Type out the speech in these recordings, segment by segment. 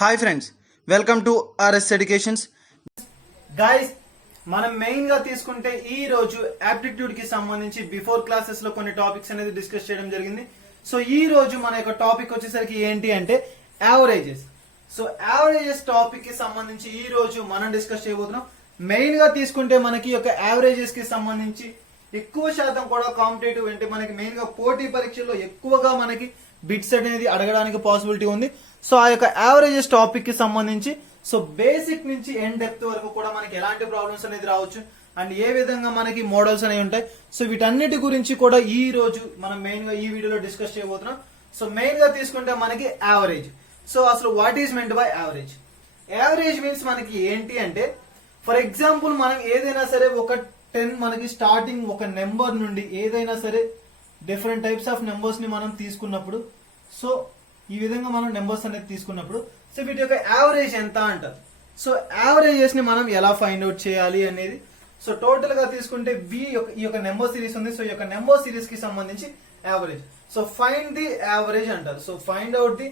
Hi friends, welcome to RS educations. Guys, మనం main గా తీసుకుంటే ఈ రోజు ఆప్టిట్యూడ్ కి సంబంధించి బిఫోర్ క్లాసెస్ లో కొన్ని టాపిక్స్ అనేది డిస్కస్ చేయడం జరిగింది. సో ఈ రోజు మన యొక్క టాపిక్ వచ్చేసరికి ఏంటి అంటే యావరేజెస్. సో యావరేజెస్ టాపిక్ కి సంబంధించి ఈ రోజు మనం డిస్కస్ చేయబోతున్నాం. మెయిన్ గా తీసుకుంటే మనకి యొక్క యావరేజెస్ కి సంబంధించి ఎక్కువ శాతం కూడా కాంపిటేటివ్ అంటే మనకి మెయిన్ గా పోటీ పరీక్షల్లో ఎక్కువగా మనకి బిట్స్ అనేది అడగడానికి పాసిబిలిటీ ఉంది. సో ఆ యొక్క యావరేజెస్ టాపిక్ కి సంబంధించి సో బేసిక్ నుంచి ఎండ్ డెప్త్ వరకు కూడా మనకి ఎలాంటి ప్రాబ్లమ్స్ అనేది రావచ్చు అండ్ ఏ విధంగా మనకి మోడల్స్ అనేవి ఉంటాయి. సో వీటన్నిటి గురించి కూడా ఈ రోజు మనం మెయిన్ గా ఈ వీడియోలో డిస్కస్ చేయబోతున్నాం. సో మెయిన్ గా తీసుకుంటే మనకి యావరేజ్. సో అసలు what is meant by average? Average means మనకి ఏంటి అంటే, ఫర్ ఎగ్జాంపుల్ మనం ఏదైనా సరే ఒక 10 మనకి స్టార్టింగ్ ఒక నెంబర్ నుండి ఏదైనా సరే డిఫరెంట్ టైప్స్ ఆఫ్ నెంబర్స్ ని మనం తీసుకున్నప్పుడు, సో ఈ విధంగా మనం నెంబర్స్ అనేది తీసుకున్నప్పుడు సో వీటి యొక్క యావరేజ్ ఎంత అంటారు. సో యావరేజెస్ ని మనం ఎలా ఫైండ్ అవుట్ చేయాలి అనేది, సో టోటల్ గా తీసుకుంటే ఈ యొక్క నెంబర్ సిరీస్ ఉంది. సో ఈ యొక్క నెంబర్ సిరీస్ కి సంబంధించి average. So find the average అంటారు. So find out the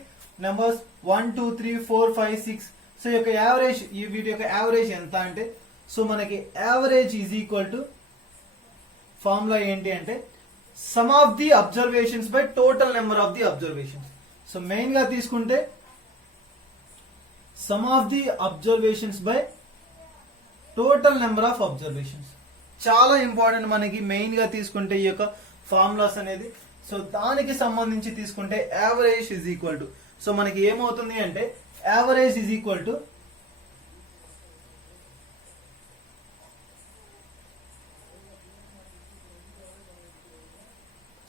numbers 1 2 3 4 5 6. So ఈ యొక్క యావరేజ్, ఈ వీటి యొక్క యావరేజ్ ఎంత అంటే, సో మనకి average is equal to formula ఏంటి అంటే some of the observations by total number of the observations. So main గా తీసుకుంటే some of the observations by total number of observations. చాలా ఇంపార్టెంట్ మనకి మెయిన్ గా తీసుకుంటే ఈ యొక్క ఫార్ములాస్ అనేది. సో దానికి సంబంధించి తీసుకుంటే average is equal to, so మనకి ఏమవుతుంది అంటే average is equal to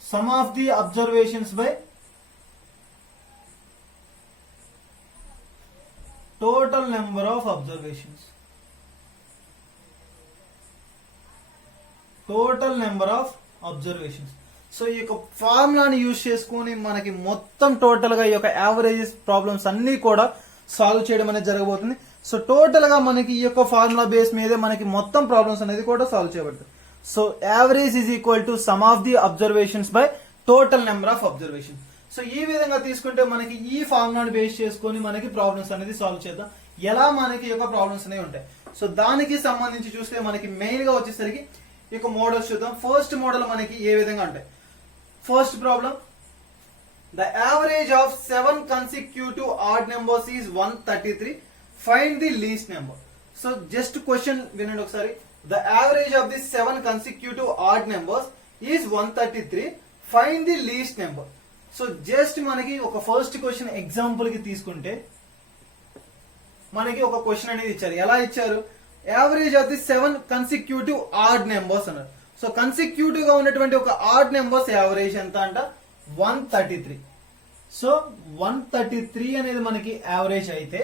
sum of the observations by total number of observations. Total number of observations. So ఈ యొక్క ఫార్ములాని యూజ్ చేసుకుని మనకి మొత్తం టోటల్ గా ఈ యొక్క యావరేజెస్ ప్రాబ్లమ్స్ అన్ని కూడా సాల్వ్ చేయడం అనేది జరగబోతుంది. సో టోటల్ గా మనకి ఈ యొక్క ఫార్ములా బేస్ మీదే మనకి మొత్తం ప్రాబ్లమ్స్ అనేది కూడా సాల్వ్ చేయబడుతుంది. So average is equal to some of the observations by total number of observation. So ఈ విధంగా తీసుకుంటే మనకి ఈ ఫార్ములాని బేస్ చేసుకొని మనకి ప్రాబ్లమ్స్ అనేది సాల్వ్ చేద్దాం. ఎలా మనకి యొక్క ప్రాబ్లమ్స్ అనేవి ఉంటాయి. సో దానికి సంబంధించి చూస్తే మనకి మెయిన్ గా వచ్చేసరికి ఈ యొక్క మోడల్స్ చూద్దాం. ఫస్ట్ మోడల్ మనకి ఏ విధంగా ఉంటాయి. First problem, the average of 7 consecutive odd numbers is 133. Find the least number. So just question వినండి ఒకసారి. The average of the 7 consecutive odd numbers is 133. Find the least number. So just మనకి ఒక first question example కి తీసుకుంటే మనకి ఒక question అనేది ఇచ్చారు. ఎలా ఇచ్చారు? Average of the 7 consecutive odd numbers అన్నారు. సో కన్సిక్యూటివ్ గా ఉన్నటువంటి ఒక ఆడ్ నెంబర్స్ యావరేజ్ ఎంత అంట? 133. సో 133 అనేది మనకి యావరేజ్ అయితే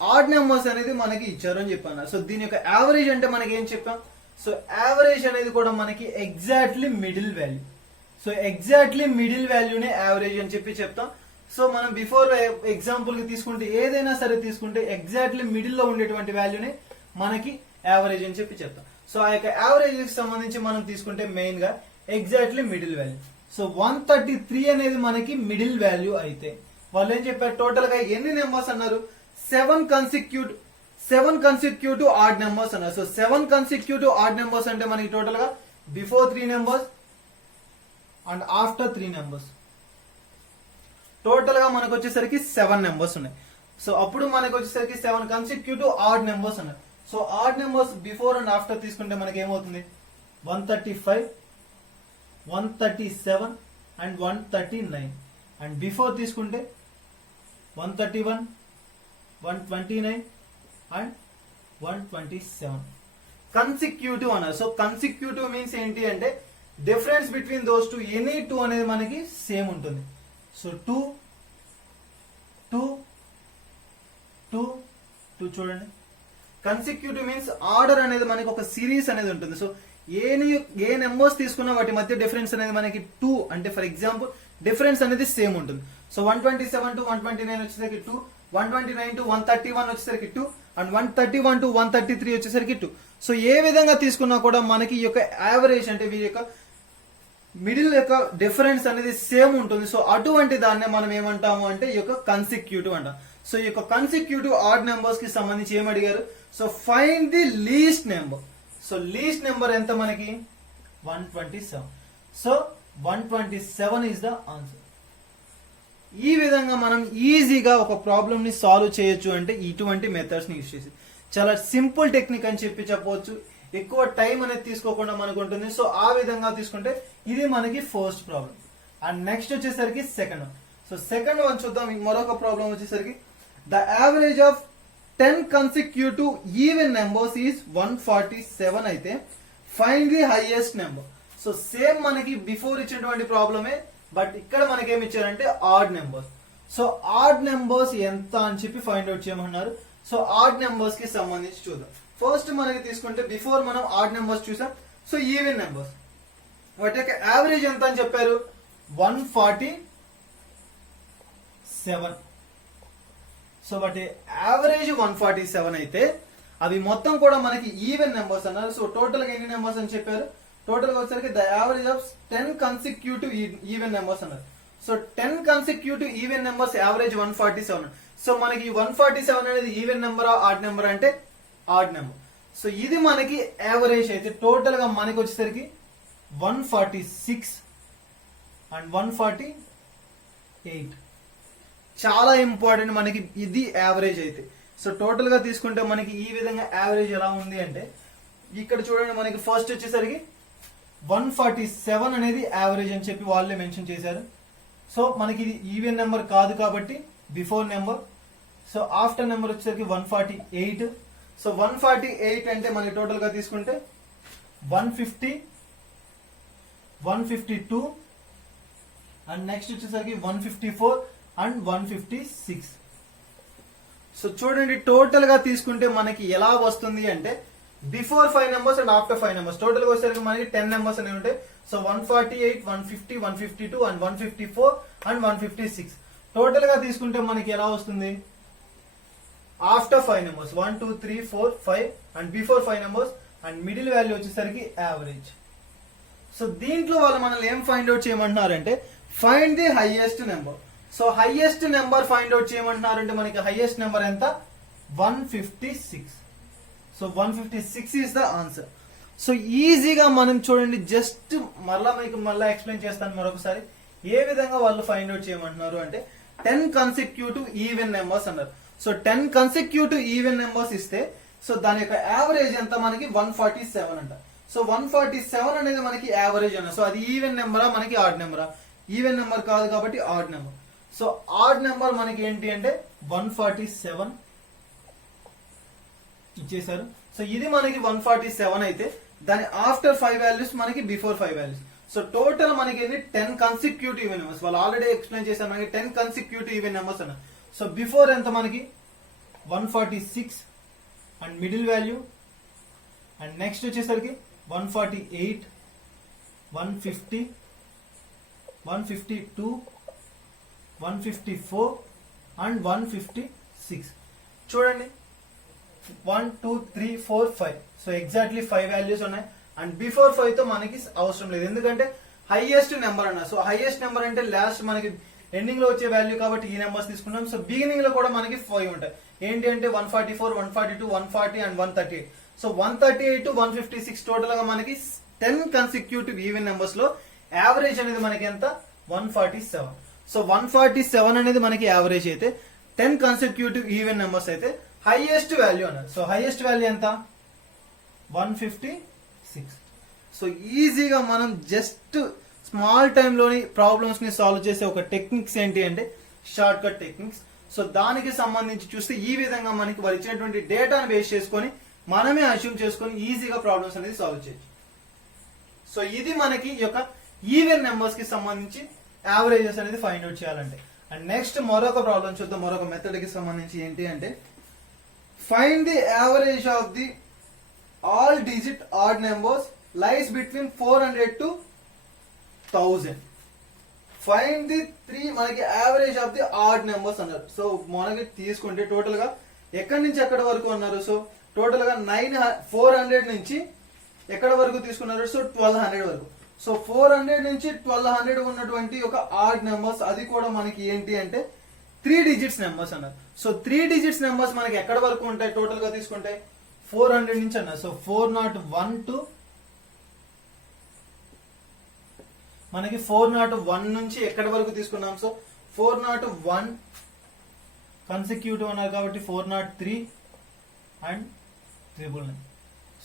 ఆడ్ నెంబర్స్ అనేది మనకి ఇచ్చారు అని చెప్పాను. సో దీని యొక్క యావరేజ్ అంటే మనకి ఏం చెప్పాం? సో యావరేజ్ అనేది కూడా మనకి exactly middle value. So exactly middle వాల్యూనే యావరేజ్ అని చెప్పి చెప్తాం. సో మనం బిఫోర్ ఎగ్జాంపుల్ కి తీసుకుంటే ఏదైనా సరే తీసుకుంటే ఎగ్జాక్ట్లీ మిడిల్ లో ఉండేటువంటి వాల్యూనే మనకి యావరేజ్ అని చెప్పి చెప్తాం. సో ఆ యొక్క యావరేజ్ కి సంబంధించి మనం తీసుకుంటే మెయిన్ గా ఎగ్జాక్ట్లీ మిడిల్ వాల్యూ. సో 133 అనేది మనకి మిడిల్ వాల్యూ అయితే వాళ్ళు ఏం చెప్పారు? టోటల్ గా ఎన్ని నెంబర్స్ అన్నారు? 7 consecutive odd numbers అన్నారు. సో 7 consecutive odd numbers అంటే మనకి టోటల్ గా before 3 numbers and after 3 numbers. Total గా మనకు వచ్చేసరికి 7 నెంబర్స్ ఉన్నాయి. సో అప్పుడు మనకు వచ్చేసరికి 7 consecutive odd numbers అన్నారు. So odd numbers before and after తీసుకుంటే మనకి ఏమవుతుంది? 135, 137 అండ్ 139. అండ్ బిఫోర్ తీసుకుంటే 131, 129 అండ్ 127. కన్సిక్యూటివ్ అన్నారు. సో కన్సిక్యూటివ్ మీన్స్ ఏంటి అంటే difference between those two, any two అనేది మనకి సేమ్ ఉంటుంది. సో 2 2 2 2 చూడండి. కన్సిక్యూటివ్ మీన్స్ ఆర్డర్ అనేది మనకి ఒక సిరీస్ అనేది ఉంటుంది. సో ఏ నెంబర్స్ తీసుకున్నా వాటి మధ్య డిఫరెన్స్ అనేది మనకి 2 అంటే ఫర్ ఎగ్జాంపుల్ డిఫరెన్స్ అనేది సేమ్ ఉంటుంది. సో 127 to 129 వచ్చేసరికి 2, 129 to 131 వచ్చేసరికి 2 అండ్ 131 to 133 వచ్చేసరికి 2. సో ఏ విధంగా తీసుకున్నా కూడా మనకి ఈ యొక్క యావరేజ్ అంటే వీరి యొక్క మిడిల్ యొక్క డిఫరెన్స్ అనేది సేమ్ ఉంటుంది. సో అటువంటి దాన్నే మనం ఏమంటాము అంటే ఈ యొక్క కన్సిక్యూటివ్ అంటాం. సో ఈ యొక్క కన్సిక్యూటివ్ ఆడ్ నెంబర్స్ కి సంబంధించి ఏం అడిగారు? So find the least number. So least number ఎంత మనకి? 127. So 127 is the answer. ఈ విధంగా మనం ఈజీగా ఒక ప్రాబ్లమ్ ని సాల్వ్ చేయొచ్చు అంటే ఇటువంటి మెథడ్స్ ని యూజ్ చేసి. చాలా సింపుల్ టెక్నిక్ అని చెప్పవచ్చు. ఎక్కువ టైం అనేది తీసుకోకుండా మనకు ఉంటుంది. సో ఆ విధంగా తీసుకుంటే ఇది మనకి ఫస్ట్ ప్రాబ్లం. అండ్ నెక్స్ట్ వచ్చేసరికి సెకండ్. సో సెకండ్ వన్ చూద్దాం. మరొక ప్రాబ్లం వచ్చేసరికి the average of 10 consecutive even numbers is 147 అయితే find the highest number. So same మనకి బిఫోర్ ఇచ్చినటువంటి ప్రాబ్లమే, బట్ ఇక్కడ మనకి ఏమి ఇచ్చారంటే odd numbers. So odd numbers ఎంత అని చెప్పి ఫైండ్ అవుట్ చేయమన్నారు. సో ఆడ్ నెంబర్స్ కి సంబంధించి చూద్దాం. ఫస్ట్ మనకి తీసుకుంటే బిఫోర్ మనం ఆడ్ నెంబర్స్ చూసాం. సో ఈవెన్ నెంబర్స్ వాటి యొక్క యావరేజ్ ఎంత అని చెప్పారు? 147. సో వాటి యావరేజ్ 147 అయితే అవి మొత్తం కూడా మనకి ఈవెన్ నెంబర్స్ అన్నారు. సో టోటల్ గా ఎన్ని నెంబర్స్ అని చెప్పారు? టోటల్ గా వచ్చేసరికి the average of 10 consecutive even numbers అన్నారు. So 10 consecutive even numbers average 147. So మనకి 147 అనేది ఈవెన్ నెంబర్ ఆడ్ నెంబర్ అంటే ఆడ్ నెంబర్. సో ఇది మనకి యావరేజ్ అయితే టోటల్ గా మనకి వచ్చేసరికి 146 అండ్ 148. చాలా ఇంపార్టెంట్ మనకి ఇది యావరేజ్ అయితే. సో టోటల్ గా తీసుకుంటే మనకి ఈ విధంగా యావరేజ్ ఎలా ఉంది అంటే ఇక్కడ చూడండి మనకి ఫస్ట్ వచ్చేసరికి 147 అనేది యావరేజ్ అని చెప్పి వాళ్ళే మెన్షన్ చేశారు. సో మనకి ఇది ఈవెన్ నెంబర్ కాదు కాబట్టి before number. So after number వచ్చేసరికి 148. సో 148 అంటే మనకి టోటల్ గా తీసుకుంటే 150, 152 అండ్ నెక్స్ట్ వచ్చేసరికి 154 అండ్ 156. సో చూడండి టోటల్ గా తీసుకుంటే మనకి ఎలా వస్తుంది అంటే before 5 numbers and after 5 numbers total గా వచ్చేసరికి మనకి 10 నెంబర్స్ అనేవి ఉంటాయి. So 148, 150, 152 and 154 and 156. టోటల్ గా తీసుకుంటే మనకి ఎలా వస్తుంది? After 5 numbers 1 2 3 4 5 and before 5 numbers and middle value వచ్చేసరికి యావరేజ్. సో దీంట్లో వాళ్ళు మనల్ని ఏం ఫైండ్ అవుట్ చేయమంటున్నారంటే find the highest number. So highest number find out చేయమంటున్నారంటే మనకి హైయెస్ట్ నెంబర్ ఎంత? 156. So 156 is the answer. So ఈజీగా మనం చూడండి జస్ట్ మళ్ళా ఎక్స్ప్లెయిన్ చేస్తాను మరొకసారి. ఏ విధంగా వాళ్ళు ఫైండ్ అవుట్ చేయమంటున్నారు అంటే 10 consecutive ఈవెన్ నెంబర్స్ అన్నారు. సో 10 consecutive ఈవెన్ నెంబర్స్ ఇస్తే సో దాని యొక్క యావరేజ్ ఎంత మనకి 147 అంట. సో 147 అనేది మనకి యావరేజ్ అన్న. సో అది ఈవెన్ నెంబరా మనకి ఆడ్ నెంబరా? ఈవెన్ నెంబర్ కాదు కాబట్టి add number. So odd number మనకి ఏంటి అంటే 147 ఇచ్చేసారు. సో ఇది మనకి 147 అయితే దాని ఆఫ్టర్ 5 వాల్యూస్ మనకి బిఫోర్ 5 వాల్యూస్. సో టోటల్ మనకి 10 consecutive ఈవెన్ నెంబర్స్. వాళ్ళు ఆల్రెడీ ఎక్స్ప్లెయిన్ చేశారు మనకి 10 consecutive ఈవెన్ నెంబర్స్ అన్న. సో బిఫోర్ ఎంత మనకి 146 and middle value and next వచ్చేసరికి 148, 150, 152, 154 అండ్ 156. చూడండి 1 2 3 4 5. సో ఎగ్జాక్ట్లీ 5 వాల్యూస్ ఉన్నాయి. అండ్ బిఫోర్ 5 తో మనకి అవసరం లేదు ఎందుకంటే హైయెస్ట్ నెంబర్ అన్న. సో హైయెస్ట్ నెంబర్ అంటే లాస్ట్ మనకి ఎండింగ్ లో వచ్చే వాల్యూ కాబట్టి ఈ నెంబర్స్ తీసుకున్నాం. సో బిగినింగ్ లో కూడా మనకి 5 ఉంటాయి. ఏంటి అంటే 144, 142, 140 అండ్ 138. సో 138 to 156 టోటల్ గా మనకి 10 consecutive ఈవెన్ నెంబర్స్ లో యావరేజ్ అనేది మనకి ఎంత? 147. సో 147 అనేది మనకి యావరేజ్ అయితే 10 consecutive ఈవెన్ నెంబర్స్ అయితే హైయెస్ట్ వాల్యూ అన్నారు. సో హైయెస్ట్ వాల్యూ ఎంత? 156. సో ఈజీగా మనం జస్ట్ స్మాల్ టైమ్ లోని ప్రాబ్లమ్స్ ని సాల్వ్ చేసే ఒక టెక్నిక్స్ ఏంటి అంటే షార్ట్ కట్ టెక్నిక్స్. సో దానికి సంబంధించి చూస్తే ఈ విధంగా మనకి వాళ్ళు ఇచ్చినటువంటి డేటాను బేస్ చేసుకొని మనమే అస్యూమ్ చేసుకొని ఈజీగా ప్రాబ్లమ్స్ అనేది సాల్వ్ చేయొచ్చు. సో ఇది మనకి ఈ యొక్క ఈవెన్ నెంబర్స్ కి సంబంధించి యావరేజెస్ అనేది ఫైండ్ అవుట్ చేయాలంటే. అండ్ నెక్స్ట్ మరొక ప్రాబ్లం చూద్దాం. మరొక మెథడ్ కి సంబంధించి ఏంటి అంటే find the average of the all digit odd numbers lies between 400 to 1000. Find the 3 మనకి average of the odd numbers అన్నారు. సో మనకి తీసుకుంటే టోటల్ గా ఎక్కడి నుంచి ఎక్కడి వరకు అన్నారు? సో టోటల్ గా 400 నుంచి ఎక్కడ వరకు తీసుకున్నారు? సో 1200 వరకు. సో 400 నుంచి 1200 ఉన్నటువంటి ఒక ఆడ్ నెంబర్స్, అది కూడా మనకి ఏంటి అంటే 3 డిజిట్స్ నెంబర్స్ అన్నారు. సో 3 డిజిట్స్ నెంబర్స్ మనకి ఎక్కడ వరకు ఉంటాయి టోటల్ గా తీసుకుంటే 400 నుంచి అన్నారు. సో 401 టు మనకి 401 నుంచి ఎక్కడి వరకు తీసుకున్నాం. సో 401 కన్సిక్యూటివ్ అన్నారు కాబట్టి 403 అండ్ 999.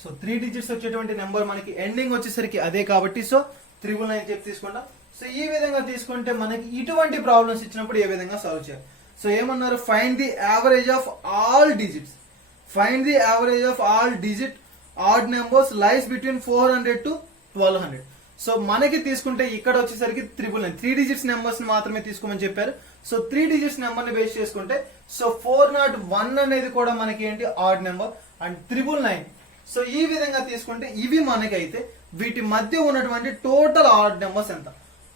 సో 3 డిజిట్స్ వచ్చేటువంటి నెంబర్ మనకి ఎండింగ్ వచ్చేసరికి అదే కాబట్టి సో 999 చెప్పి తీసుకుంటాం. సో ఈ విధంగా తీసుకుంటే మనకి ఇటువంటి ప్రాబ్లమ్స్ ఇచ్చినప్పుడు ఏ విధంగా సాల్వ్ చేయాలి. సో ఏమన్నారు, find the average of all digits. Find the average of all digit odd numbers lies between 400 to 1200. So మనకి తీసుకుంటే ఇక్కడ వచ్చేసరికి 999 3 డిజిట్స్ నెంబర్స్ మాత్రమే తీసుకోమని చెప్పారు. సో 3 డిజిట్స్ నెంబర్ ని బేస్ చేసుకుంటే సో 401 అనేది కూడా మనకి ఏంటి ఆడ్ నెంబర్ అండ్ 999. సో ఈ విధంగా తీసుకుంటే ఇవి మనకైతే వీటి మధ్య ఉన్నటువంటి టోటల్ ఆడ్ నెంబర్స్ ఎంత.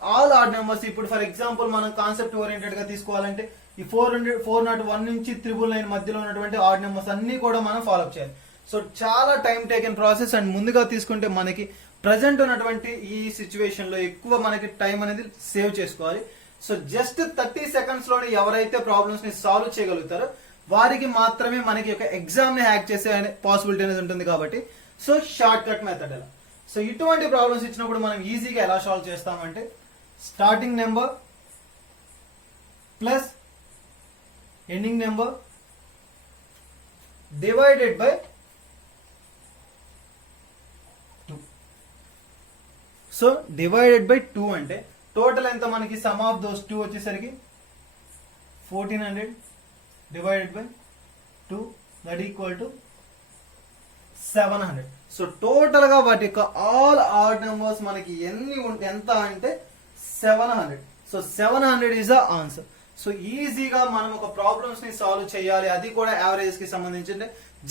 ఆల్ ఆడ్ నెంబర్స్ ఇప్పుడు ఫర్ ఎగ్జాంపుల్ మనం కాన్సెప్ట్ ఓరియంటెడ్ గా తీసుకోవాలంటే ఈ 401 నుంచి 999 మధ్యలో ఉన్నటువంటి ఆడ్ నెంబర్స్ అన్ని కూడా మనం ఫాలో చేయాలి. సో చాలా టైం టేకెన్ ప్రాసెస్ అండ్ ముందుగా తీసుకుంటే మనకి ప్రజెంట్ ఉన్నటువంటి ఈ సిచ్యువేషన్ లో ఎక్కువ మనకి టైం అనేది సేవ్ చేసుకోవాలి. సో జస్ట్ 30 సెకండ్స్ లోనే ఎవరైతే ప్రాబ్లమ్స్ ని సాల్వ్ చేయగలుగుతారో వారికి మాత్రమే మనకి ఒక ఎగ్జామ్ ని హ్యాక్ చేసే పాసిబిలిటీ అనేది ఉంటుంది కాబట్టి సో షార్ట్ కట్ మెథడ్ ఎలా. సో ఇటువంటి ప్రాబ్లమ్స్ ఇచ్చినప్పుడు మనం ఈజీగా ఎలా సాల్వ్ చేస్తామంటే starting number plus ending number divided by 2. So divided by 2 అంటే టోటల్ ఎంత మనకి సమ్ ఆఫ్ దోస్ 2 వచ్చేసరికి 1400 divided by 2 that equal to 700. So total గా వాటి యొక్క ఆల్ ఆడ్ నెంబర్స్ మనకి ఎంత అంటే 700. So 700 is the answer. So ఈజీగా మనం ఒక ప్రాబ్లమ్స్ ని సాల్వ్ చేయాలి, అది కూడా యావరేజ్ కి సంబంధించి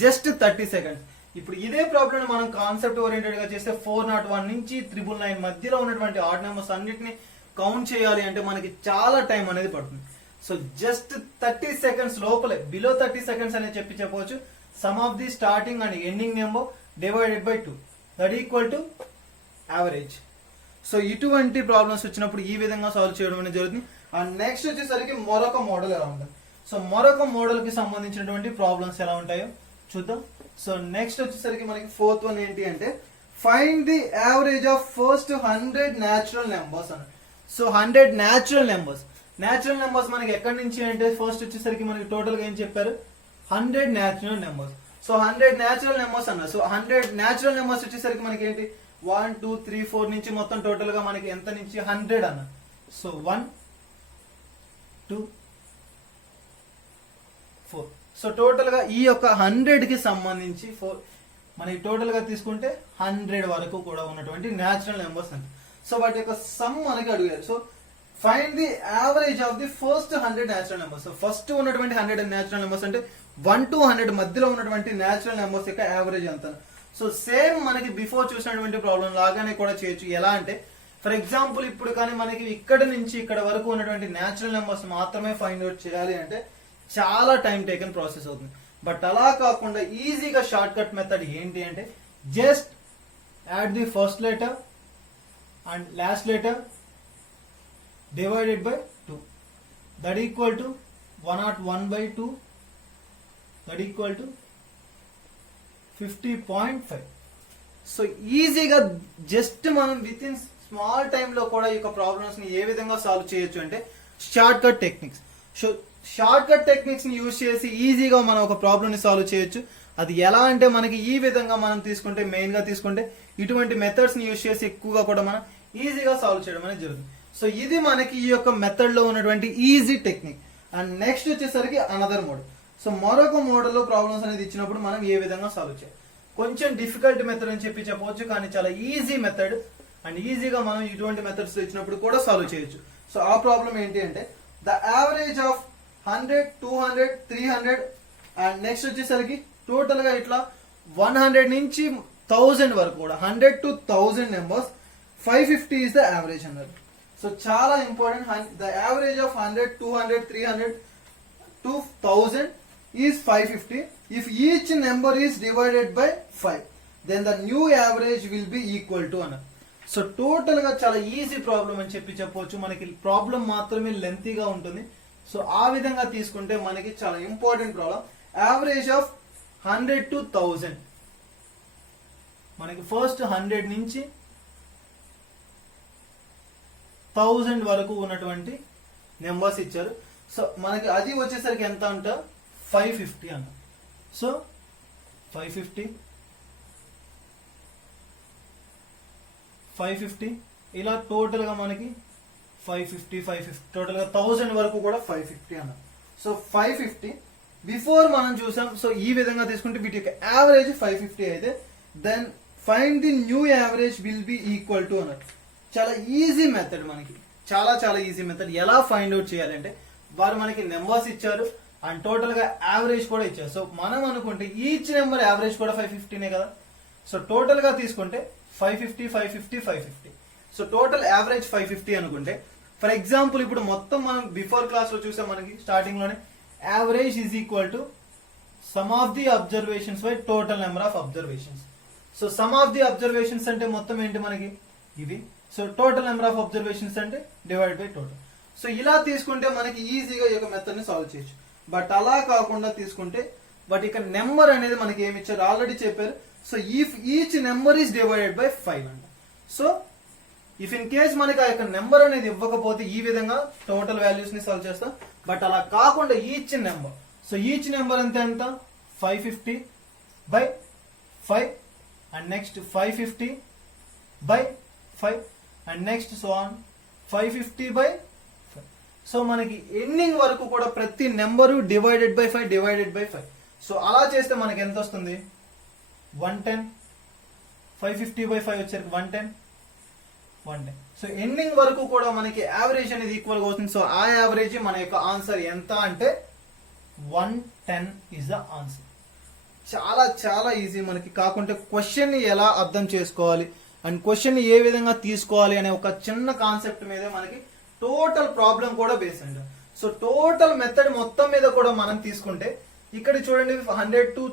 జస్ట్ 30 సెకండ్స్. ఇప్పుడు ఇదే ప్రాబ్లమ్ మనం కాన్సెప్ట్ ఓరియంటెడ్ గా చేస్తే 401 నుంచి 999 మధ్యలో ఉన్నటువంటి ఆడ్ నెంబర్స్ అన్నిటిని కౌంట్ చేయాలి అంటే మనకి చాలా టైం అనేది పడుతుంది. సో జస్ట్ 30 సెకండ్స్ లోపలే, బిలో 30 సెకండ్స్ అనేది చెప్పవచ్చు. Some of the starting and ending number divided by 2 that equal to average. So ఇటువంటి ప్రాబ్లమ్స్ వచ్చినప్పుడు ఈ విధంగా సాల్వ్ చేయడం అనేది జరుగుతుంది. అండ్ నెక్స్ట్ వచ్చేసరికి మరొక మోడల్ ఎలా ఉంటుంది. సో మరొక మోడల్ కి సంబంధించినటువంటి ప్రాబ్లమ్స్ ఎలా ఉంటాయో చూద్దాం. సో నెక్స్ట్ వచ్చేసరికి మనకి 4th వన్ ఏంటి అంటే find the average of first 100 natural numbers అన్న. సో 100 న్యాచురల్ నెంబర్స్ మనకి ఎక్కడి నుంచి అంటే ఫస్ట్ వచ్చేసరికి మనకి టోటల్ గా ఏం చెప్పారు 100 natural numbers. So 100 natural numbers అన్న. సో 100 న్యాచురల్ నెంబర్స్ వచ్చేసరికి మనకి ఏంటి 1 2 3 4 నుంచి మొత్తం టోటల్ గా మనకి ఎంత నుంచి 100 అన్న. సో 1 2 4. సో టోటల్ గా ఈ యొక్క 100 కి సంబంధించి మనకి టోటల్ గా తీసుకుంటే 100 వరకు కూడా ఉన్నటువంటి న్యాచురల్ నెంబర్స్ అంట. సో వాటి యొక్క సమ్ మనకి అడిగారు. So find the average of the first 100 natural numbers. First ఉన్నటువంటి 100 న్యాచురల్ నెంబర్స్ అంటే 1 to 100 మధ్యలో ఉన్నటువంటి న్యాచురల్ నెంబర్స్ యొక్క యావరేజ్ ఎంత. సో సేమ్ మనకి బిఫోర్ చూసినటువంటి ప్రాబ్లం లాగానే కూడా చేయొచ్చు. ఎలా అంటే ఫర్ ఎగ్జాంపుల్ ఇప్పుడు కానీ మనకి ఇక్కడ నుంచి ఇక్కడ వరకు ఉన్నటువంటి న్యాచురల్ నెంబర్స్ మాత్రమే ఫైండ్ అవుట్ చేయాలి అంటే చాలా టైం టేకన్ ప్రాసెస్ అవుతుంది. బట్ అలా కాకుండా ఈజీగా షార్ట్ కట్ మెథడ్ ఏంటి అంటే just add the first letter and last letter divided by 2 that equal to 101 by 2 that equal to 50.5. So ఈజీగా జస్ట్ మనం విత్ ఇన్ స్మాల్ టైమ్ లో కూడా ఈ యొక్క ప్రాబ్లమ్స్ ని ఏ విధంగా సాల్వ్ చేయొచ్చు అంటే short cut techniques. So short cut techniques ని యూజ్ చేసి ఈజీగా మనం ఒక ప్రాబ్లమ్ ని సాల్వ్ చేయొచ్చు. అది ఎలా అంటే మనకి ఈ విధంగా మనం తీసుకుంటే మెయిన్ గా తీసుకుంటే ఇటువంటి మెథడ్స్ ని యూజ్ చేసి ఎక్కువగా కూడా మనం ఈజీగా సాల్వ్ చేయడం అనేది జరుగుతుంది. సో ఇది మనకి ఈ యొక్క మెథడ్ లో ఉన్నటువంటి ఈజీ టెక్నిక్. అండ్ నెక్స్ట్ వచ్చేసరికి అనదర్ మోడల్. సో మరొక మోడల్ లో ప్రాబ్లమ్స్ అనేది ఇచ్చినప్పుడు మనం ఏ విధంగా సాల్వ్ చేయాలి. కొంచెం డిఫికల్ట్ మెథడ్ అని చెప్పవచ్చు, కానీ చాలా ఈజీ మెథడ్ అండ్ ఈజీగా మనం ఇటువంటి మెథడ్స్ ఇచ్చినప్పుడు కూడా సాల్వ్ చేయొచ్చు. సో ఆ ప్రాబ్లం ఏంటి అంటే the average of 100 200 300 and next వచ్చేసరికి టోటల్ గా ఇట్లా 100 నుంచి 1000 వరకు కూడా 100 to 1000 numbers 550 is the average అన్నారు. సో చాలా important. The average of 100 200 300 to 1000 is 550. If each number is divided by 5 then the new average will be equal to అన్నారు. So total గా చాలా ఈజీ ప్రాబ్లం అని చెప్పవచ్చు. మనకి ప్రాబ్లం మాత్రమే లెంతీగా ఉంటుంది. సో ఆ విధంగా తీసుకుంటే మనకి చాలా important problem. Average of 100 to 1000. మనకి ఫస్ట్ 100 నుంచి 1000 వరకు ఉన్నటువంటి నెంబర్స్ ఇచ్చారు. సో మనకి అది వచ్చేసరికి ఎంత అంట 550 అంట. సో 550 ఇలా టోటల్ గా మనకి 550 టోటల్ గా 1000 వరకు కూడా 550 అన్న. సో 550 బిఫోర్ మనం చూసాం. సో ఈ విధంగా తీసుకుంటే వీటి యొక్క యావరేజ్ 550 అయితే then find the new average will be equal to అన్నట్టు. చాలా ఈజీ మెథడ్, మనకి చాలా చాలా ఈజీ మెథడ్. ఎలా ఫైండ్ అవుట్ చేయాలంటే వారు మనకి నెంబర్స్ ఇచ్చారు అండ్ టోటల్ గా యావరేజ్ కూడా ఇచ్చారు. సో మనం అనుకుంటే ఈచ్ నెంబర్ యావరేజ్ కూడా 550నే కదా. సో టోటల్ గా తీసుకుంటే 550. సో టోటల్ యావరేజ్ 550 అనుకుంటే ఫర్ ఎగ్జాంపుల్ ఇప్పుడు మొత్తం మనం బిఫోర్ క్లాస్ లో చూసాం, మనకి స్టార్టింగ్ లోనే average is equal to some of the observations by total number of observations. So some of the observations అంటే మొత్తం ఏంటి మనకి ఇవి. So total number of observations అంటే డివైడ్ బై టోటల్. సో ఇలా తీసుకుంటే మనకి ఈజీగా ఈ యొక్క మెథడ్ ని సాల్వ్ చేయొచ్చు. బట్ అలా కాకుండా తీసుకుంటే బట్ ఇక నెంబర్ అనేది మనకి ఏమి ఇచ్చారు ఆల్రెడీ చెప్పారు. So if each number is divided by 5 అంట. సో ఇఫ్ ఇన్ కేస్ మనకి ఆ యొక్క నెంబర్ అనేది ఇవ్వకపోతే ఈ విధంగా టోటల్ వాల్యూస్ ని సాల్వ్ చేస్తాం. బట్ అలా కాకుండా each number, so each number అంతే ఎంత 550 by 5 and next 550 by 5 and next so on 550 by 5. So మనకి ఎండింగ్ వరకు కూడా ప్రతి నెంబరు డివైడెడ్ బై 5. సో అలా చేస్తే మనకి ఎంత వస్తుంది 110. 550 బై 5 వచ్చేసరికి 110. సో ఎండింగ్ వరకు కూడా మనకి యావరేజ్ అనేది ఈక్వల్ గా వస్తుంది. సో ఆ యావరేజ్ మన యొక్క ఆన్సర్ ఎంత అంటే 110 ఇస్ ద ఆన్సర్. చాలా చాలా ఈజీ మనకి. కాకుంటే క్వశ్చన్ ని ఎలా అర్థం చేసుకోవాలి అండ్ క్వశ్చన్ ని ఏ విధంగా తీసుకోవాలి అనే ఒక చిన్న కాన్సెప్ట్ మీదే మనకి టోటల్ ప్రాబ్లం కూడా బేస్ అండి. సో టోటల్ మెథడ్ మొత్తం మీద కూడా మనం తీసుకుంటే ఇక్కడ చూడండి 100 to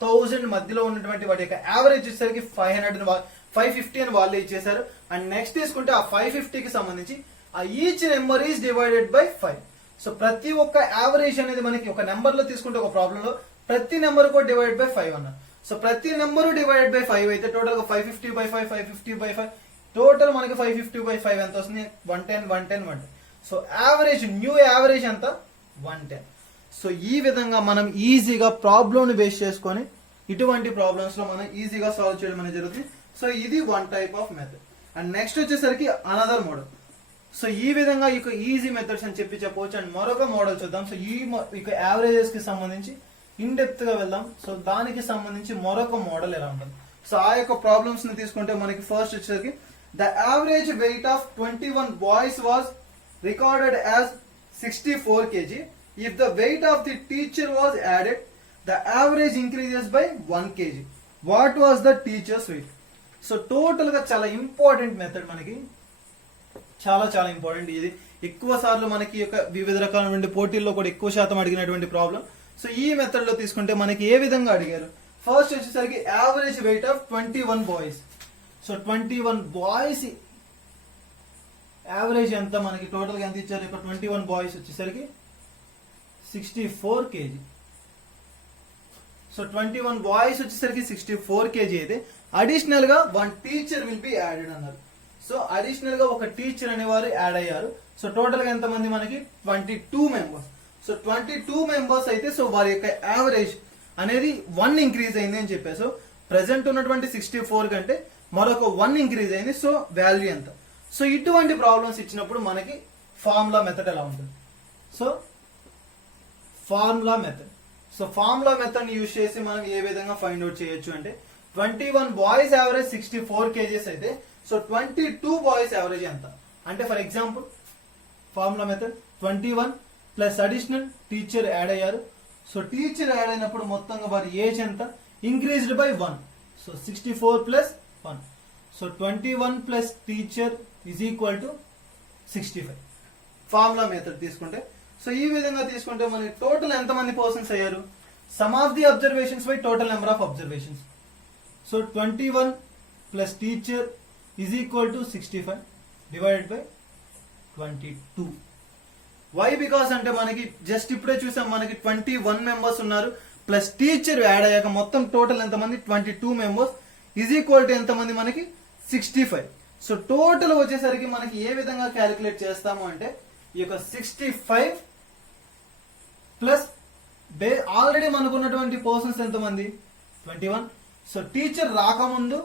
1000 మధ్యలో ఉన్నటువంటి వాటి యొక్క యావరేజ్ వచ్చేసరికి 550 అని వాళ్ళే ఇచ్చేసారు. అండ్ నెక్స్ట్ తీసుకుంటే ఆ 550 కి సంబంధించి ఆ each number is divided by 5. So ప్రతి ఒక్క యావరేజ్ అనేది మనకి ఒక నెంబర్ లో తీసుకుంటే ఒక ప్రాబ్లం లో ప్రతి నెంబర్ కూడా డివైడెడ్ బై 5 అన్నారు. సో ప్రతి నెంబర్ డివైడెడ్ బై 5 అయితే టోటల్ గా 550 బై 5 టోటల్ మనకి 550 బై 5 ఎంత వస్తుంది 110. సో యావరేజ్ న్యూ యావరేజ్ ఎంత 110. సో ఈ విధంగా మనం ఈజీగా ప్రాబ్లమ్ ని బేస్ చేసుకొని ఇటువంటి ప్రాబ్లమ్స్ లో మనం ఈజీగా సాల్వ్ చేయడం అనేది జరుగుతుంది. సో ఇది one type of method. And next వచ్చేసరికి అనదర్ మోడల్. సో ఈ విధంగా ఈ ఈజీ మెథడ్స్ అని చెప్పవచ్చు. అండ్ మరొక మోడల్ చూద్దాం. సో ఈ యావరేజెస్ కి సంబంధించి ఇన్ డెప్త్ గా వెళ్దాం. సో దానికి సంబంధించి మరొక మోడల్ ఎలా ఉంటుంది. సో ఆ యొక్క ప్రాబ్లమ్స్ ని తీసుకుంటే మనకి ఫస్ట్ వచ్చేసరికి the average weight of 21 boys was recorded as 64 kg. If the weight of the teacher was added, the average increases by 1 kg. What was the teacher's weight? So total గా చాలా important method, మనకి చాలా చాలా important. ఇది ఎక్కువ సార్లు మనకి యొక్క వివిధ రకాలైన పోటీల్లో కూడా ఎక్కువ శాతం అడిగినటువంటి ప్రాబ్లం. సో ఈ మెథడ్ లో తీసుకుంటే మనకి ఏ విధంగా అడిగారు. ఫస్ట్ వచ్చేసరికి average weight of 21 boys. So 21 boys average ఎంత మనకి టోటల్ గా ఎంత ఇచ్చారు. ఇక్కడ 21 బాయ్స్ వచ్చేసరికి 64 kg. సో 21 బాయ్స్ వచ్చేసరికి 64 kg అయితే అడిషనల్ గా 1 టీచర్ విల్ బి యాడెడ్ అన్నారు. సో అడిషనల్ గా ఒక టీచర్ అనేవారు యాడ్ అయ్యారు. సో టోటల్ గా ఎంత మంది మనకి 22 మెంబర్స్. సో 22 మెంబర్స్ అయితే సో వారి యొక్క యావరేజ్ అనేది 1 ఇంక్రీజ్ అయింది అని చెప్పారు. సో ప్రెసెంట్ ఉన్నటువంటి 64 కంటే మరొక 1 ఇంక్రీజ్ అయింది. సో వాల్యూ ఎంత. సో ఇటువంటి ప్రాబ్లమ్స్ ఇచ్చినప్పుడు మనకి ఫార్ములా మెథడ్ ఎలా ఉంటుంది. So formula method. So formula method ని యూజ్ చేసి మనం ఏ విధంగా ఫైండ్ అవుట్ చేయొచ్చు అంటే 21 బాయ్స్ యావరేజ్ 64 kgs అయితే సో 22 బాయ్స్ యావరేజ్ ఎంత అంటే for example formula method 21 plus additional teacher add అయ్యారు. సో టీచర్ యాడ్ అయినప్పుడు మొత్తంగా వారి ఏజ్ ఎంత increased by 1. So 64 plus 1. So 21 plus teacher is equal to 65. Formula method తీసుకుంటే సో ఈ విధంగా తీసుకుంటే మనకి టోటల్ ఎంతమంది పర్సన్స్ అయ్యారు. Sum of the observations by total number of observations. So 21 plus teacher is equal to 65 divided by 22. Why because అంటే మనకి just ఇప్పుడే చూసాం మనకి 21 మెంబర్స్ ఉన్నారు ప్లస్ టీచర్ యాడ్ అయ్యాక మొత్తం టోటల్ ఎంతమంది 22 మెంబర్స్ ఈజ్ ఈక్వల్ టు ఎంతమంది మనకి 65. సో టోటల్ వచ్చేసరికి మనకి ఏ విధంగా క్యాలిక్యులేట్ చేస్తాము అంటే ఈ యొక్క 65 ప్లస్ ఆల్రెడీ మనకు ఉన్నటువంటి పర్సన్స్ ఎంతమంది 21. సో టీచర్ రాకముందు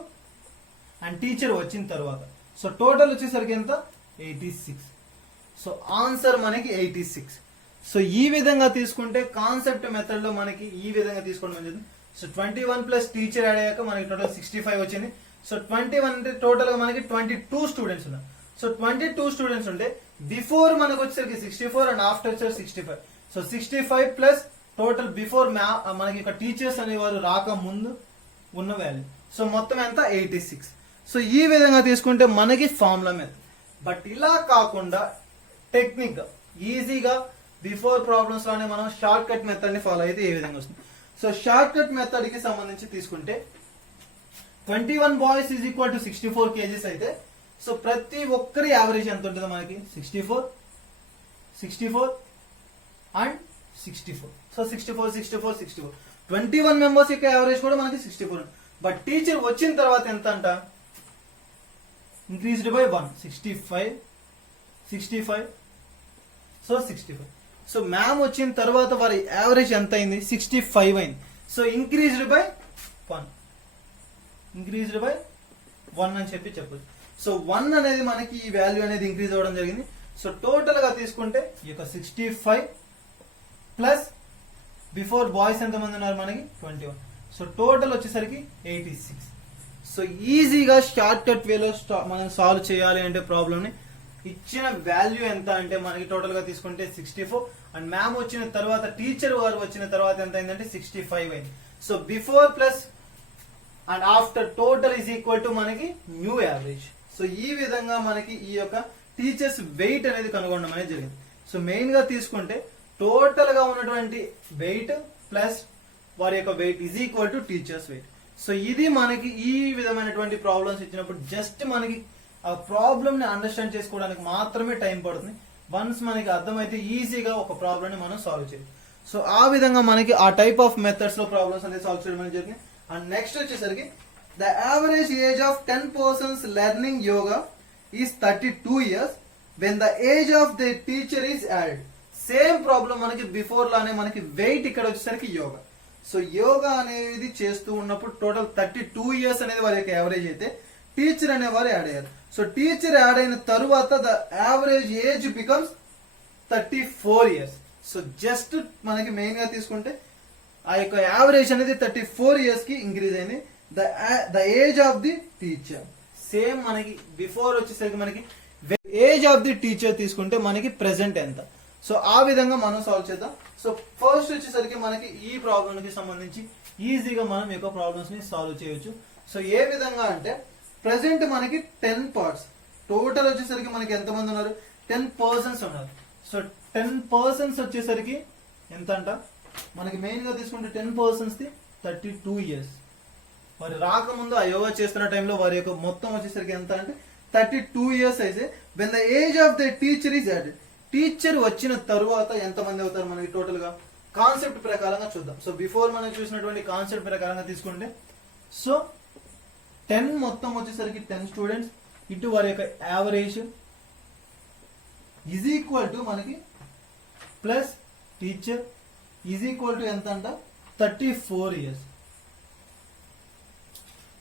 అండ్ టీచర్ వచ్చిన తర్వాత సో టోటల్ వచ్చేసరికి ఎంత 86. సో ఆన్సర్ మనకి 86. సో ఈ విధంగా తీసుకుంటే కాన్సెప్ట్ మెథడ్ లో మనకి ఈ విధంగా తీసుకోవడం మంచిది. సో 21 ప్లస్ టీచర్ యాడ్ అయ్యాక మనకి టోటల్ 65 వచ్చింది. సో 21 అంటే టోటల్ గా మనకి 22 స్టూడెంట్స్ ఉన్నారు. సో 22 స్టూడెంట్స్ ఉంటే బిఫోర్ మనకు వచ్చేసరికి 64 and after 65. So 65 plus total before మనకి ఇక్కడ టీచర్స్ అనేవారు రాక ముందు ఉన్న వాల్యూ. సో మొత్తం ఎంత 86. సో ఈ విధంగా తీసుకుంటే మనకి ఫార్ములా మెథడ్. బట్ ఇలా కాకుండా టెక్నిక్ ఈజీగా బిఫోర్ ప్రాబ్లమ్స్ లోనే మనం షార్ట్ కట్ మెథడ్ ని ఫాలో అయితే ఏ విధంగా వస్తుంది. సో షార్ట్ కట్ మెథడ్ కి సంబంధించి తీసుకుంటే 21 boys is equal to 64 kgs అయితే సో ప్రతి ఒక్కరి యావరేజ్ ఎంత ఉంటుంది మనకి 64 అండ్ 64. సో 64 21 మెంబర్స్ యొక్క యావరేజ్ కూడా మనకి 64. బట్ టీచర్ వచ్చిన తర్వాత ఎంత అంట increased by 1 65. So 65. So ma'am వచ్చిన తర్వాత వారి యావరేజ్ ఎంత అయింది 65 అయింది. సో ఇంక్రీజ్డ్ బై 1 అని చెప్పొచ్చు. సో 1 అనేది మనకి ఈ వాల్యూ అనేది ఇంక్రీజ్ అవ్వడం జరిగింది. సో టోటల్ గా తీసుకుంటే ఈ యొక్క 65 ప్లస్ బిఫోర్ బాయ్స్ ఎంత మంది ఉన్నారు మనకి 21. సో టోటల్ వచ్చేసరికి 86. సో ఈజీగా షార్ట్ కట్ వేలో మనం సాల్వ్ చేయాలి అంటే ప్రాబ్లమ్ ని ఇచ్చిన వాల్యూ ఎంత అంటే మనకి టోటల్ గా తీసుకుంటే 64 అండ్ మ్యామ్ వచ్చిన తర్వాత టీచర్ గారు వచ్చిన తర్వాత ఎంత అయిందంటే 65 అయింది. So before plus and after total is equal to మనకి న్యూ యావరేజ్. సో ఈ విధంగా మనకి ఈ యొక్క టీచర్స్ వెయిట్ అనేది కనుగొనడం అనేది జరిగింది. సో మెయిన్ గా తీసుకుంటే టోటల్ గా ఉన్నటువంటి వెయిట్ ప్లస్ వారి యొక్క weight is equal to teacher's weight. So ఇది మనకి ఈ విధమైనటువంటి ప్రాబ్లమ్స్ ఇచ్చినప్పుడు జస్ట్ మనకి ఆ ప్రాబ్లమ్ ని అండర్స్టాండ్ చేసుకోవడానికి మాత్రమే టైం పడుతుంది. వన్స్ మనకి అర్థమైతే ఈజీగా ఒక ప్రాబ్లమ్ ని మనం సాల్వ్ చేయొచ్చు. సో ఆ విధంగా మనకి ఆ టైప్ ఆఫ్ మెథడ్స్ లో ప్రాబ్లమ్స్ అనేది సాల్వ్ చేయడం అనేది జరిగింది. అండ్ నెక్స్ట్ వచ్చేసరికి the average age of 10 persons learning yoga is 32 years when the age of the teacher is added. Same problem మనకి బిఫోర్ లానే మనకి వెయిట్ ఇక్కడ వచ్చేసరికి యోగా. సో యోగా అనేది చేస్తూ ఉన్నప్పుడు టోటల్ 32 years అనేది వారి యొక్క యావరేజ్ అయితే టీచర్ అనేవారు యాడ్ అయ్యారు. సో టీచర్ యాడ్ అయిన తరువాత the average age becomes 34 years. So just మనకి మెయిన్ గా తీసుకుంటే ఆ యొక్క యావరేజ్ అనేది 34 years కి ఇంక్రీజ్ అయింది. The age of the teacher same మనకి బిఫోర్ వచ్చేసరికి మనకి ఏజ్ ఆఫ్ ది టీచర్ తీసుకుంటే మనకి ప్రెసెంట్ ఎంత. సో ఆ విధంగా మనం సాల్వ్ చేద్దాం. సో ఫస్ట్ వచ్చేసరికి మనకి ఈ ప్రాబ్లం కి సంబంధించి ఈజీగా మనం ఈ యొక్క ప్రాబ్లమ్స్ ని సాల్వ్ చేయొచ్చు. సో ఏ విధంగా అంటే ప్రెసెంట్ మనకి 10 parts టోటల్ వచ్చేసరికి మనకి ఎంత మంది ఉన్నారు 10 persons ఉన్నారు. సో 10 persons వచ్చేసరికి ఎంత అంట మనకి మెయిన్ గా తీసుకుంటే 10 persons ది 32 years. వారు రాకముందు ఆ యోగా చేస్తున్న టైంలో వారి యొక్క మొత్తం వచ్చేసరికి ఎంత అంటే 32 years అయితే when the age of the teacher is added. Teacher వచ్చిన తరువాత ఎంత మంది అవుతారు మనకి టోటల్ గా కాన్సెప్ట్ ప్రకారంగా చూద్దాం. సో బిఫోర్ మనం చూసినటువంటి కాన్సెప్ట్ ప్రకారంగా తీసుకుంటే సో 10 మొత్తం వచ్చేసరికి 10 స్టూడెంట్స్ ఇటు వారి యొక్క యావరేజ్ ఈజ్ ఈక్వల్ టు మనకి plus teacher is equal to ఎంత అంట 34 years.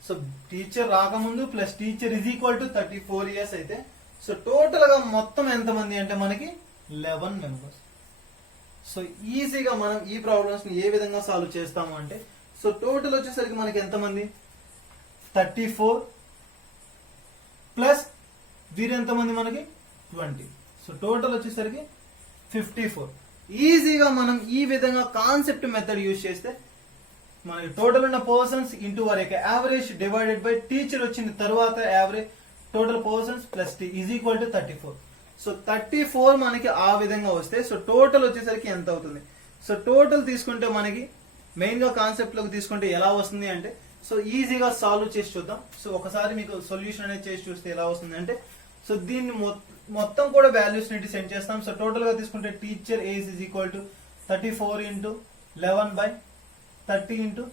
సో టీచర్ రాకముందు plus teacher is equal to 34 years అయితే సో టోటల్ గా మొత్తం ఎంత మంది అంటే మనకి 11 members. సో ఈజీగా మనం ఈ ప్రాబ్లమ్స్ ని ఏ విధంగా సాల్వ్ చేస్తాము అంటే సో టోటల్ వచ్చేసరికి మనకి ఎంత మంది 34 ప్లస్ వీరు ఎంత మంది మనకి 20. సో టోటల్ వచ్చేసరికి 54. ఈజీగా మనం ఈ విధంగా కాన్సెప్ట్ మెథడ్ యూజ్ చేస్తే మనకి టోటల్ ఉన్న పర్సన్స్ ఇంటూ వారి యొక్క యావరేజ్ డివైడెడ్ బై టీచర్ వచ్చిన తర్వాత average total persons plus T is equal to 34. So 34 మనకి ఆ విధంగా వస్తే సో టోటల్ వచ్చేసరికి ఎంత అవుతుంది. సో టోటల్ తీసుకుంటే మనకి మెయిన్ గా కాన్సెప్ట్ లోకి తీసుకుంటే ఎలా వస్తుంది అంటే సో ఈజీగా సాల్వ్ చేసి చూద్దాం. సో ఒకసారి మీకు సొల్యూషన్ అనేది చేసి చూస్తే ఎలా వస్తుంది అంటే, సో దీన్ని మొత్తం కూడా వాల్యూస్ ని సెండ్ చేస్తాం. సో టోటల్ గా తీసుకుంటే teacher age is equal to 34 into 11/30 into,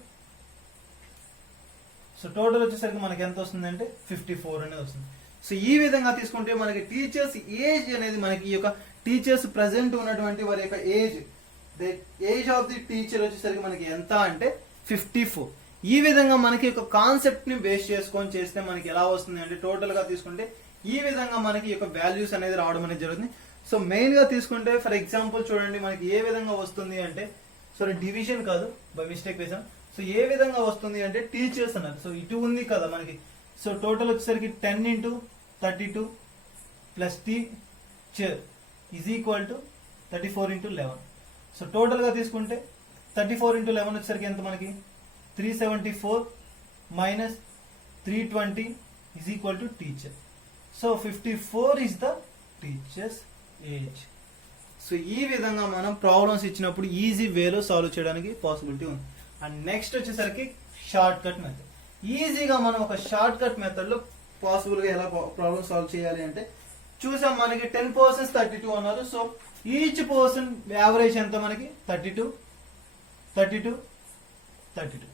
so total వచ్చేసరికి మనకి ఎంత వస్తుంది అంటే 54 అనేది వస్తుంది. సో ఈ విధంగా తీసుకుంటే మనకి టీచర్స్ ఏజ్ అనేది మనకి ఈ యొక్క టీచర్స్ ప్రెసెంట్ ఉన్నటువంటి వారి యొక్క age, the age of the teacher వచ్చేసరికి మనకి ఎంత అంటే 54. ఈ విధంగా మనకి ఒక కాన్సెప్ట్ ని బేస్ చేసుకొని చేస్తే మనకి ఎలా వస్తుంది అంటే, టోటల్ గా తీసుకుంటే ఈ విధంగా మనకి యొక్క వాల్యూస్ అనేది రావడం అనేది జరుగుతుంది. సో మెయిన్ గా తీసుకుంటే ఫర్ ఎగ్జాంపుల్ చూడండి మనకి ఏ విధంగా వస్తుంది అంటే, సో డివిజన్ కాదు బై మిస్టేక్ వేసాం. సో ఏ విధంగా వస్తుంది అంటే టీచర్స్ అన్నారు. సో ఇటు ఉంది కదా మనకి. సో టోటల్ వచ్చేసరికి 10 into 32 plus teacher is equal to 34 into 11. So total గా తీసుకుంటే 34 ఇంటూ 11 వచ్చేసరికి ఎంత మనకి 374 minus 320 is equal to teacher. So 54 is the teachers age. So ఈ విధంగా మనం ప్రాబ్లమ్స్ ఇచ్చినప్పుడు ఈజీ వేలో సాల్వ్ చేయడానికి పాసిబిలిటీ ఉంది. అండ్ నెక్స్ట్ వచ్చేసరికి షార్ట్ కట్ మెథడ్. ఈజీగా మనం ఒక షార్ట్ కట్ మెథడ్ లో పాసిబుల్ గా ఎలా ప్రాబ్లమ్ సాల్వ్ చేయాలి అంటే, చూసాం మనకి 10 పర్సన్స్ 32 అన్నారు. సో ఈచ్ పర్సన్ యావరేజ్ ఎంత మనకి 32 32 32.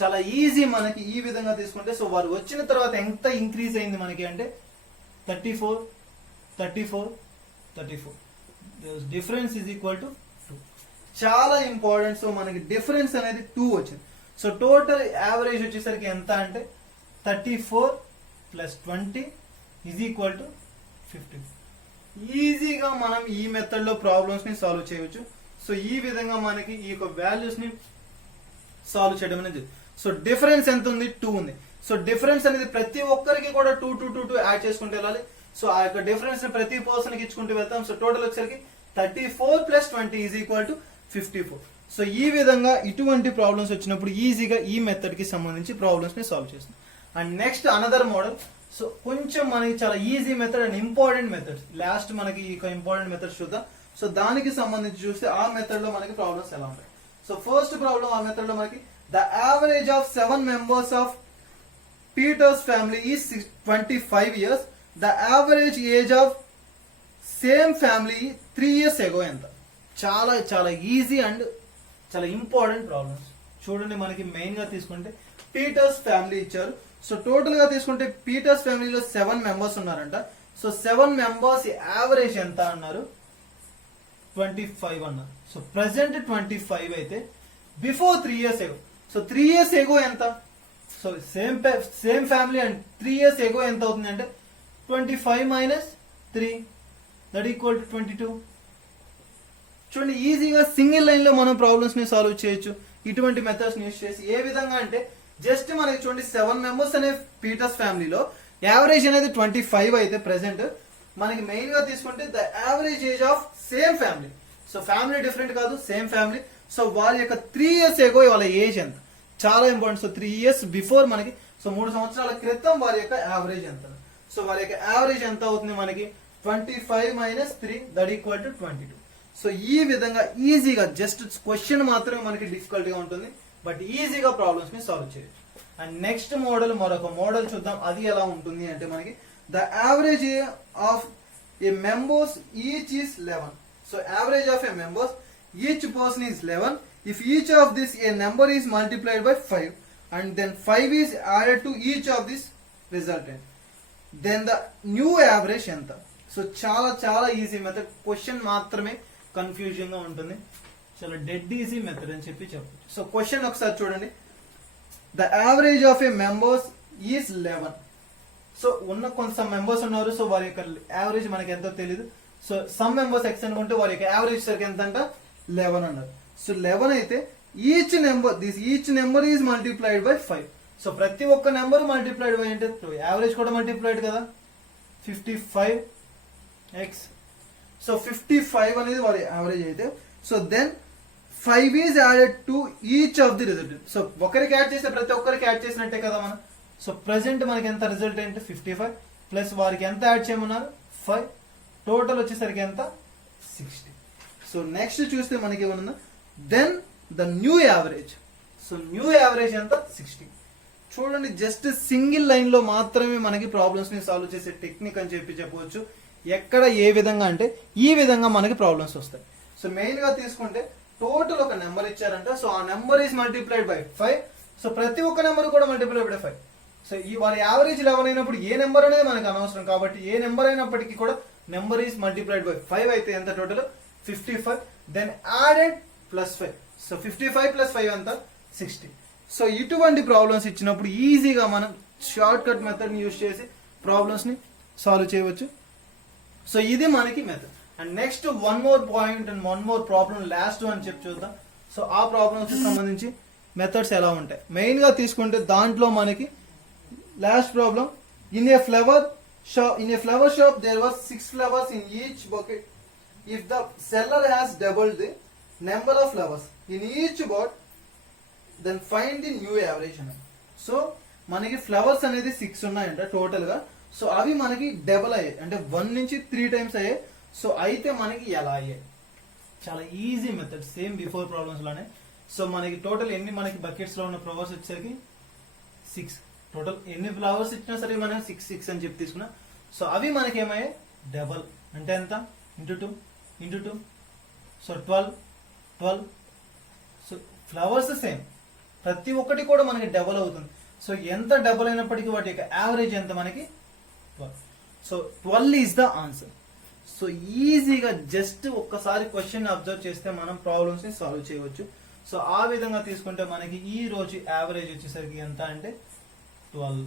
చాలా ఈజీ మనకి ఈ విధంగా తీసుకుంటే. సో వారు వచ్చిన తర్వాత ఎంత ఇంక్రీజ్ అయింది మనకి అంటే 34 34 34. Difference is equal to 2. చాలా ఇంపార్టెంట్. సో మనకి డిఫరెన్స్ అనేది 2 వచ్చింది. సో టోటల్ యావరేజ్ వచ్చేసరికి ఎంత అంటే 34 ప్లస్ 20 ఈజ్ ఈక్వల్ టు 50. ఈజీగా మనం ఈ మెథడ్ లో ప్రాబ్లమ్స్ ని సాల్వ్ చేయవచ్చు. సో ఈ విధంగా మనకి ఈ యొక్క వాల్యూస్ ని సాల్వ్ చేయడం అనేది. సో డిఫరెన్స్ ఎంత ఉంది 2 ఉంది. సో డిఫరెన్స్ అనేది ప్రతి ఒక్కరికి కూడా 2 2 2 2 యాడ్ చేసుకుంటూ వెళ్ళాలి. సో ఆ యొక్క డిఫరెన్స్ ని ప్రతి పర్సన్ కి ఇచ్చుకుంటూ వెళ్తాం. సో టోటల్ వచ్చేసరికి 34 plus 20 is equal to 54. So ఈ విధంగా ఇటువంటి ప్రాబ్లమ్స్ వచ్చినప్పుడు ఈజీగా ఈ మెథడ్ కి సంబంధించి ప్రాబ్లమ్స్ ని సాల్వ్ చేస్తాం. And next another model. So కొంచెం మనకి చాలా easy method and important methods. Last మనకి ఈ ఇంపార్టెంట్ మెథడ్స్ చూద్దాం. సో దానికి సంబంధించి చూస్తే ఆ మెథడ్ లో మనకి ప్రాబ్లమ్స్ ఎలా ఉంటాయి. సో ఫస్ట్ ప్రాబ్లం ఆ మెథడ్ లో మనకి the average of 7 members of Peter's family is 25 years. The average age of same family 3 years ago ఎంత. చాలా చాలా ఈజీ అండ్ చాలా ఇంపార్టెంట్ ప్రాబ్లమ్స్. చూడండి మనకి మెయిన్ గా తీసుకుంటే పీటర్స్ ఫ్యామిలీ ఇచ్చారు. సో టోటల్ గా తీసుకుంటే పీటర్స్ ఫ్యామిలీలో 7 మెంబర్స్ ఉన్నారంట. సో 7 మెంబర్స్ యావరేజ్ ఎంత అన్నారు 25 అన్నారు. సో ప్రెసెంట్ 25 అయితే before 3 years ago. So 3 years ago ఎంత. So same family and 3 years ago ఎంత అవుతుంది అంటే 25 మైనస్ 3 దట్ ఈక్వల్ టు 22. చూడండి ఈజీగా సింగిల్ లైన్ లో మనం ప్రాబ్లమ్స్ ని సాల్వ్ చేయొచ్చు ఇటువంటి మెథడ్స్ యూస్ చేసి. ఏ విధంగా అంటే జస్ట్ మనకి చూడండి 7 మెంబర్స్ అనే పీటర్స్ ఫ్యామిలీలో యావరేజ్ అనేది 25 అయితే ప్రెసెంట్ మనకి మెయిన్ గా తీసుకుంటే the average age of same family. So family different కాదు, సేమ్ ఫ్యామిలీ. సో వారి యొక్క 3 years ago వాళ్ళ ఏజ్ ఎంత. చాలా ఇంపార్టెంట్. సో 3 years బిఫోర్ మనకి, సో 3 సంవత్సరాల క్రితం వారి యొక్క యావరేజ్ ఎంత. సో వారి యొక్క యావరేజ్ ఎంత అవుతుంది మనకి 25 minus 3 that equal to 22. So ఈ విధంగా ఈజీగా జస్ట్ క్వశ్చన్ మాత్రమే మనకి డిఫికల్ట్ గా ఉంటుంది, బట్ ఈజీగా ప్రాబ్లమ్స్ ని సాల్వ్ చేయొచ్చు. అండ్ నెక్స్ట్ మోడల్ మరొక మోడల్ చూద్దాం. అది ఎలా ఉంటుంది అంటే మనకి the average of a members each is 11. So average of a members each person is 11. If each of this a number is multiplied by 5 and then 5 is added to each of this resultant, then the new average ఎంత. So చాలా చాలా easy method. Question మాత్రమే confusion గా ఉంటుంది. చాలా dead easy method అని చెప్పి చెప్పచ్చు. సో క్వశ్చన్ ఒకసారి చూడండి. The average of a members is 11. So ఉన్న కొంత మెంబర్స్ ఉన్నారు. సో వారి యొక్క యావరేజ్ మనకి ఎంతో తెలియదు. సో సమ్ మెంబర్స్ ఎక్స్ అనుకుంటే వారి యొక్క యావరేజ్ సరికి ఎంత అంట 11 అన్నారు. సో 11 అయితే each number is multiplied by 5. So ప్రతి ఒక్క నెంబర్ మల్టిప్లైడ్ బై అంటే యావరేజ్ కూడా మల్టిప్లైడ్ కదా 55x. సో 55 అనేది వారి యావరేజ్ అయితే, so then 5 is added to each of the result. So ఒకరికి యాడ్ చేస్తే ప్రతి ఒక్కరికి యాడ్ చేసినట్టే కదా మనం. సో ప్రెసెంట్ మనకి ఎంత రిజల్ట్ అంటే 55 ప్లస్ వారికి ఎంత యాడ్ చేయమన్నారు 5. టోటల్ వచ్చేసరికి ఎంత 60. సో నెక్స్ట్ చూస్తే మనకి ఏమన్నా then the new average. So new average ఎంత 60. చూడండి జస్ట్ సింగిల్ లైన్ లో మాత్రమే మనకి ప్రాబ్లమ్స్ ని సాల్వ్ చేసే టెక్నిక్ అని చెప్పవచ్చు. ఎక్కడ ఏ విధంగా అంటే ఈ విధంగా మనకి ప్రాబ్లమ్స్ వస్తాయి. సో మెయిన్ గా తీసుకుంటే టోటల్ ఒక నెంబర్ ఇచ్చారంట. సో ఆ number is multiplied by 5. So ప్రతి ఒక్క నెంబర్ కూడా మల్టిప్లైడ్ బై 5. సో ఈ వాళ్ళ యావరేజ్ 11 అయినప్పుడు ఏ నెంబర్ అనేది మనకు అనవసరం కాబట్టి ఏ నెంబర్ అయినప్పటికీ కూడా నెంబర్ ఈస్ మల్టిప్లైడ్ బై 5 అయితే ఎంత total 55. Then added plus 5. So 55 plus 5 ఎంత 60. సో ఇటువంటి ప్రాబ్లమ్స్ ఇచ్చినప్పుడు ఈజీగా మనం షార్ట్ కట్ మెథడ్ ని యూజ్ చేసి ప్రాబ్లమ్స్ ని సాల్వ్ చేయవచ్చు. సో ఇది మనకి method. And next one more point and one more problem last అని చెప్పి చూద్దాం. సో ఆ ప్రాబ్లమ్స్ కి సంబంధించి మెథడ్స్ ఎలా ఉంటాయి మెయిన్ గా తీసుకుంటే దాంట్లో మనకి last problem in a flower shop there were 6 flowers in each bucket. If the seller has doubled the number of flowers in each pot, then find the new average అని. So మనకి flowers అనేది 6 ఉన్నాయంట total గా. So అవి మనకి double అయ్యాయి అంటే 1 నుంచి 3 టైమ్స్ అయ్యాయి. సో అయితే మనకి ఎలా అయ్యాయి చాలా easy method same before problems లోనే. సో మనకి టోటల్ ఎన్ని మనకి బకెట్స్ లో ఉన్న ఫ్లవర్స్ వచ్చేసరికి 6. టోటల్ ఎన్ని ఫ్లవర్స్ ఇచ్చినా సరే మనం 6 అని చెప్పి తీసుకున్నా. సో అవి మనకి ఏమయ్యాయి డబల్ అంటే ఎంత into 2. So 12. So flowers same ప్రతి ఒక్కటి కూడా మనకి డబల్ అవుతుంది. సో ఎంత డబల్ అయినప్పటికీ వాటి యొక్క యావరేజ్ ఎంత మనకి 12. So 12 is the answer. So ఈజీగా జస్ట్ ఒక్కసారి క్వశ్చన్ అబ్జర్వ్ చేస్తే మనం ప్రాబ్లమ్స్ ని సాల్వ్ చేయవచ్చు. సో ఆ విధంగా తీసుకుంటే మనకి ఈ రోజు యావరేజ్ వచ్చేసరికి ఎంత అంటే 12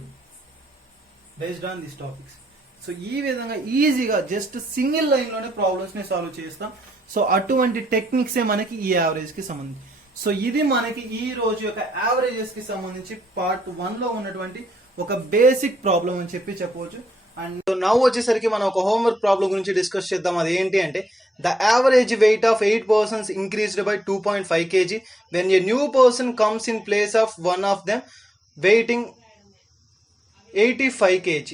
based on this topics. So ఈ విధంగా ఈజీగా జస్ట్ సింగిల్ లైన్ లోనే ప్రాబ్లమ్స్ ని సాల్వ్ చేస్తాం. సో అటువంటి టెక్నిక్సే మనకి ఈ యావరేజ్ కి సంబంధించి. సో ఇది మనకి ఈ రోజు యొక్క యావరేజెస్ కి సంబంధించి పార్ట్ 1 లో ఉన్నటువంటి ఒక బేసిక్ ప్రాబ్లం అని చెప్పవచ్చు. అండ్ నౌ వచ్చేసరికి మనం ఒక హోంవర్క్ ప్రాబ్లం గురించి డిస్కస్ చేద్దాం. అది ఏంటి అంటే the average weight of 8 persons increased by 2.5 kg when a new person comes in place of one of them waiting 85 kg.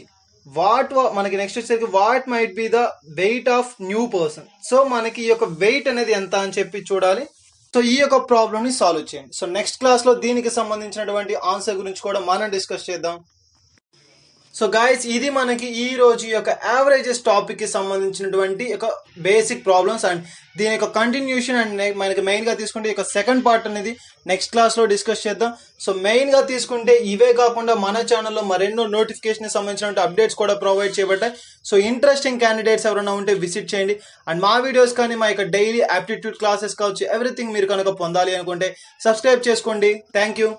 మనకి నెక్స్ట్ వచ్చేసరికి what might be the weight of new person. So మనకి ఈ యొక్క wait అనేది ఎంత అని చెప్పి చూడాలి. సో ఈ యొక్క ప్రాబ్లమ్ ని సాల్వ్ చేయండి. సో నెక్స్ట్ క్లాస్ లో దీనికి సంబంధించినటువంటి ఆన్సర్ గురించి కూడా మనం డిస్కస్ చేద్దాం. సో గైస్ ఇది మనకి ఈ రోజు యొక్క యావరేజెస్ టాపిక్ కి సంబంధించినటువంటి ఒక బేసిక్ ప్రాబ్లమ్స్ అండ్ దీని యొక్క కంటిన్యూషన్ అండ్ మనకి మెయిన్ గా తీసుకుంటే ఇక సెకండ్ పార్ట్ అనేది నెక్స్ట్ క్లాస్ లో డిస్కస్ చేద్దాం. సో మెయిన్ గా తీసుకుంటే ఇవే కాకుండా మన ఛానల్లో మరెన్నో నోటిఫికేషన్ సంబంధించిన అప్డేట్స్ కూడా ప్రొవైడ్ చేయబడ్డాయి. సో ఇంట్రెస్టింగ్ క్యాండిడేట్స్ ఎవరైనా ఉంటే విజిట్ చేయండి. అండ్ మా వీడియోస్ కానీ మా యొక్క డైలీ ఆప్టిట్యూడ్ క్లాసెస్ కావచ్చు ఎవ్రీథింగ్ మీరు కనుక పొందాలి అనుకుంటే సబ్స్క్రైబ్ చేసుకోండి. Thank you.